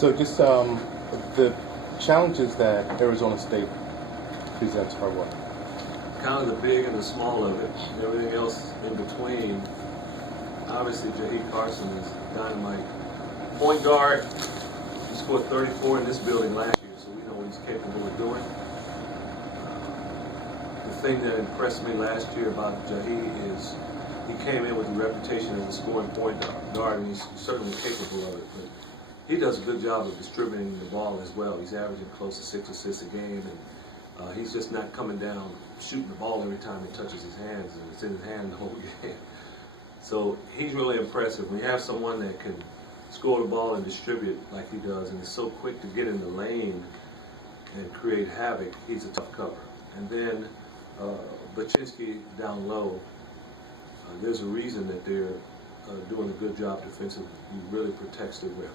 So just the challenges that Arizona State presents are what? Kind of the big and the small of it. Everything else in between. Obviously, Jahii Carson is dynamite. Point guard, he scored 34 in this building last year, so we know what he's capable of doing. The thing that impressed me last year about Jahii is he came in with the reputation as a scoring point guard, and he's certainly capable of it. But he does a good job of distributing the ball as well. He's averaging close to 6 assists a game, and he's just not coming down shooting the ball every time it touches his hands, and it's in his hand the whole game. So he's really impressive. When you have someone that can score the ball and distribute like he does, and is so quick to get in the lane and create havoc, he's a tough cover. And then Baczynski down low, there's a reason that they're doing a good job defensively. He really protects the rim,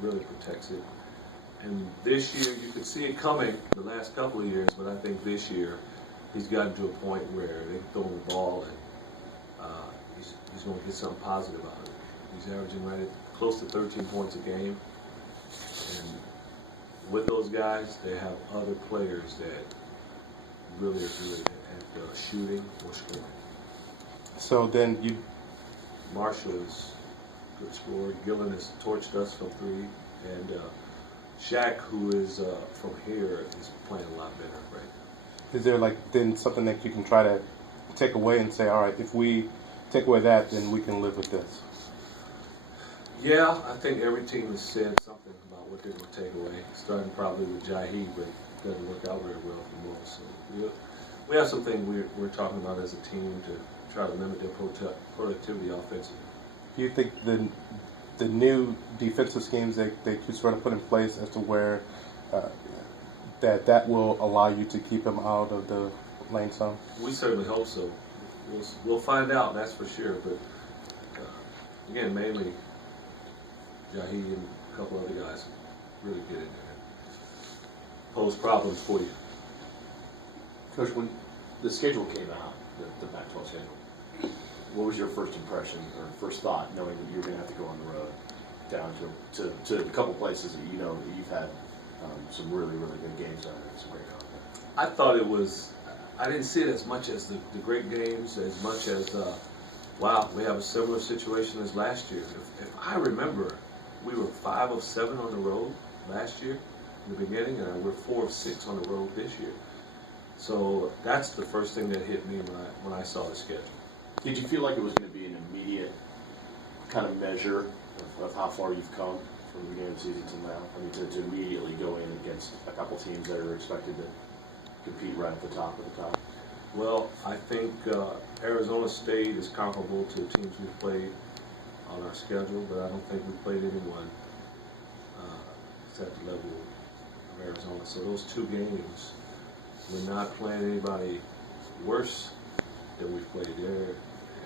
really protects it. And this year, you could see it coming the last couple of years, but I think this year he's gotten to a point where they throw him the ball and he's going to get something positive out of it. He's averaging right at close to 13 points a game. And with those guys, they have other players that really are good at shooting or scoring. So then Marshall is a good scorer. Gillen has torched us from three. And Shaq, who is from here, is playing a lot better right now. Is there then something that you can try to take away and say, all right, if we take away that, then we can live with this? Yeah, I think every team has said something about what they're going to take away, starting probably with Jahii, but it doesn't work out very well for most. So we have something we're talking about as a team to try to limit their productivity offensively. Do you think the new defensive schemes that you sort of put in place as to where that will allow you to keep him out of the lane some? We certainly hope so. We'll find out, that's for sure. But again, mainly Jahii and a couple other guys really get in there and pose problems for you. Coach, when the schedule came out, the Pac-12 schedule, what was your first impression or first thought, knowing that you were going to have to go on the road down to a couple places that you know that you've had some really, really good games down there and some great content? I thought it was. I didn't see it as much as the great games, as much as, wow, we have a similar situation as last year. If I remember, we were 5 of 7 on the road last year in the beginning, and we're 4 of 6 on the road this year. So that's the first thing that hit me when I saw the schedule. Did you feel like it was going to be an immediate kind of measure of how far you've come from the beginning of the season to now? I mean, to immediately go in against a couple teams that are expected to compete right at the top of the top? Well, I think Arizona State is comparable to teams we've played on our schedule, but I don't think we've played anyone at the level of Arizona. So those 2 games, we're not playing anybody worse than we've played there.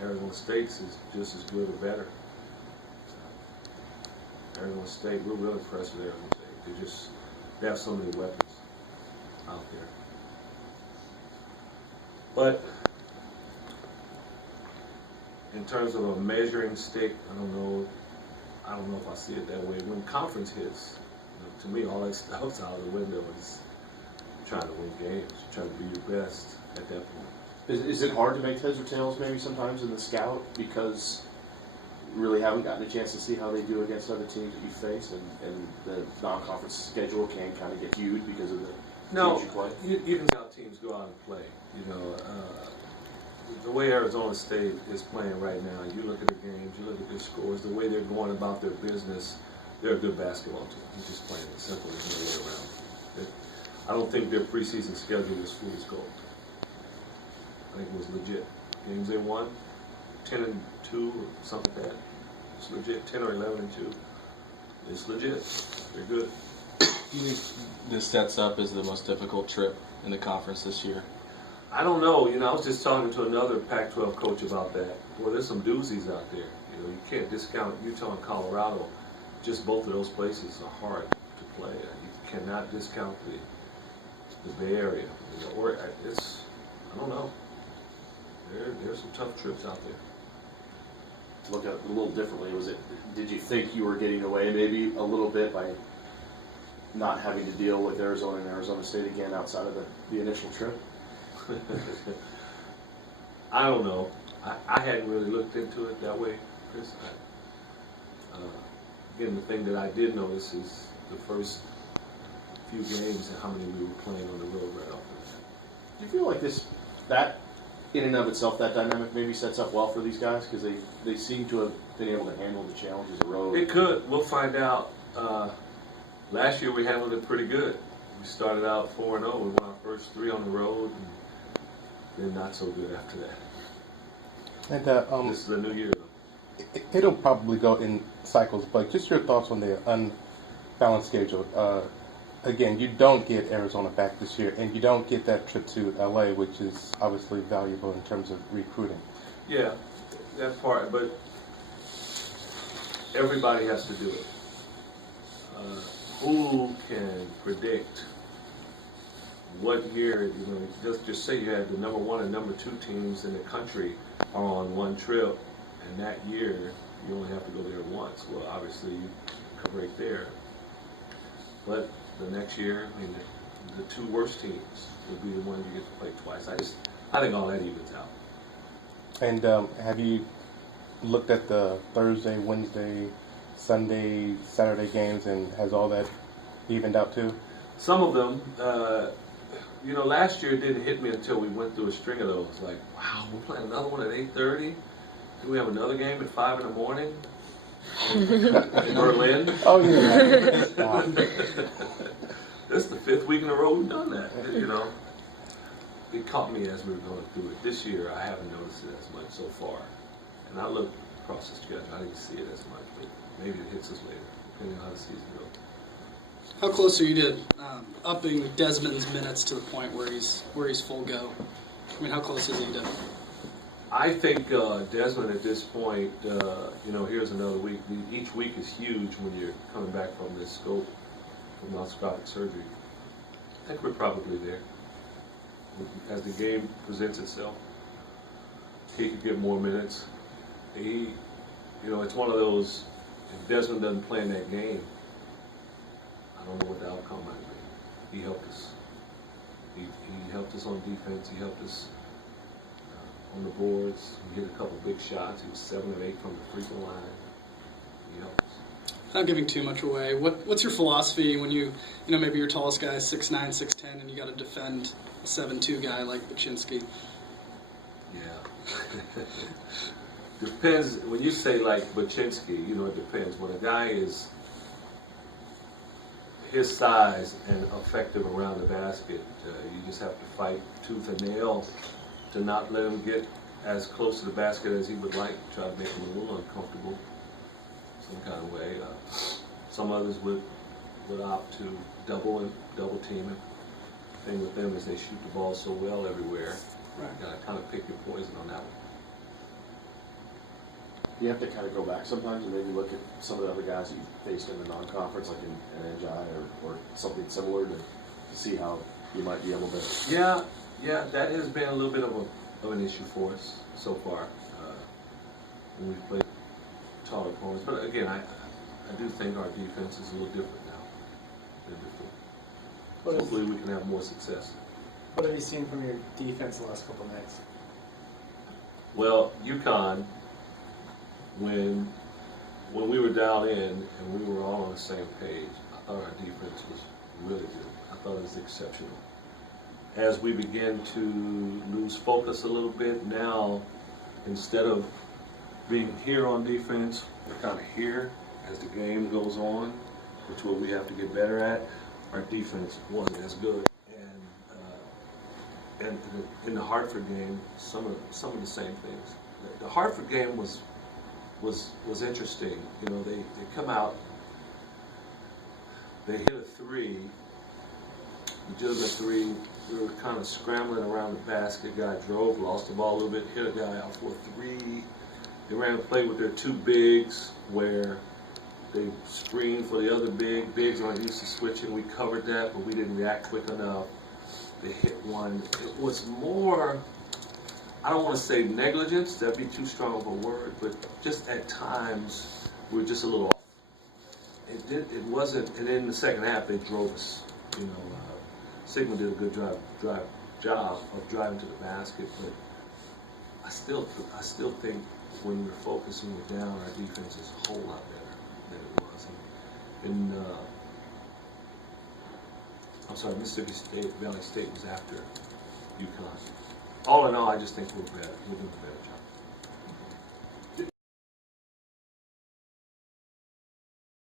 Arizona State's is just as good or better. Arizona State, we're really impressed with Arizona State. They have so many weapons out there. But in terms of a measuring stick, I don't know if I see it that way. When conference hits, to me, all that stuff's out of the window. It's trying to win games, trying to be your best at that point. Is it hard to make heads or tails maybe sometimes in the scout because you really haven't gotten a chance to see how they do against other teams that you face, and the non-conference schedule can kind of get skewed because of the teams you play? You can see how teams go out and play. The way Arizona State is playing right now, you look at the games, you look at their scores, the way they're going about their business, they're a good basketball team. They're just playing it simple. There's no way around. I don't think their preseason schedule is fool's gold. I think it was legit. Games they won, 10-2 or something like that. It's legit. 10 or 11-2. It's legit. They're good. Do you think this sets up as the most difficult trip in the conference this year? I don't know. I was just talking to another Pac-12 coach about that. Well, there's some doozies out there. You can't discount Utah and Colorado. Just both of those places are hard to play. You cannot discount the Bay Area. Or I don't know. There's some tough trips out there. To look at it a little differently, did you think you were getting away maybe a little bit by not having to deal with Arizona and Arizona State again outside of the initial trip? I don't know. I hadn't really looked into it that way, Chris. Again, the thing that I did notice is the first few games and how many we were playing on the road right off the bat. Do you feel like that in and of itself, that dynamic maybe sets up well for these guys because they seem to have been able to handle the challenges of the road? It could. We'll find out. Last year we handled it pretty good. We started out 4-0. We won our first 3 on the road, and then not so good after that. And This is a new year, though. It'll probably go in cycles, but just your thoughts on the unbalanced schedule. Again, you don't get Arizona back this year, and you don't get that trip to LA, which is obviously valuable in terms of recruiting. Yeah, that part, but everybody has to do it. Who can predict what year, just say you had the number 1 and number 2 teams in the country are on one trip, and that year you only have to go there once. Well, obviously you come right there. But the next year, I mean, the 2 worst teams will be the ones you get to play twice. I think all that evens out. And have you looked at the Thursday, Wednesday, Sunday, Saturday games, and has all that evened out too? Some of them, last year it didn't hit me until we went through a string of those. Like, wow, we're playing another one at 8:30. Do we have another game at 5 in the morning in Berlin? Oh yeah. This is the 5th week in a row we've done that. It caught me as we were going through it. This year I haven't noticed it as much so far. And I looked across the schedule, I didn't see it as much, but maybe it hits us later, depending on how the season goes. How close are you to upping Desmond's minutes to the point where he's full go? I mean, how close is he to? I think Desmond at this point, here's another week. Each week is huge when you're coming back from this scope, from endoscopic surgery. I think we're probably there. As the game presents itself, he could get more minutes. It's one of those, if Desmond doesn't play in that game, I don't know what the outcome might be. He helped us. He helped us on defense. He helped us on the boards. He hit a couple big shots. He was 7 of 8 from the free throw line. He helped us. Not giving too much away, what's your philosophy when maybe your tallest guy is 6'9", 6'10", and you got to defend a 7'2" guy like Baczynski? Yeah. Depends. When you say like Baczynski, it depends. When a guy is his size and effective around the basket, you just have to fight tooth and nail to not let him get as close to the basket as he would like. Try to make him a little uncomfortable some kind of way. Some others would opt to double team him. The thing with them is they shoot the ball so well everywhere. Right. You gotta kind of pick your poison on that one. You have to kind of go back sometimes and maybe look at some of the other guys you faced in the non-conference, like in Jahii or something similar to see how you might be able to. Yeah, that has been a little bit of an issue for us so far when we've played taller opponents. But again, I do think our defense is a little different now than before. Hopefully we can have more success. What have you seen from your defense the last couple of nights? Well, UConn, when we were dialed in and we were all on the same page, I thought our defense was really good. I thought it was exceptional. As we begin to lose focus a little bit, now instead of being here on defense, we're kind of here as the game goes on, which is what we have to get better at. Our defense wasn't as good. And in the Hartford game, some of the same things. The Hartford game was interesting. They come out, they hit a 3, legitimate 3. We were kind of scrambling around the basket. Guy drove, lost the ball a little bit, hit a guy out for a 3. They ran a play with their 2 bigs where they screened for the other big. Bigs aren't used to switching. We covered that, but we didn't react quick enough. They hit one. It was more, I don't want to say negligence, that'd be too strong of a word, but just at times we were just a little off. It wasn't, and in the second half they drove us. Sigma did a good job of driving to the basket, but I still think when we're focusing it down, our defense is a whole lot better than it was. I'm sorry, Mississippi Valley State was after UConn. All in all, I just think we're better. We're doing a better job.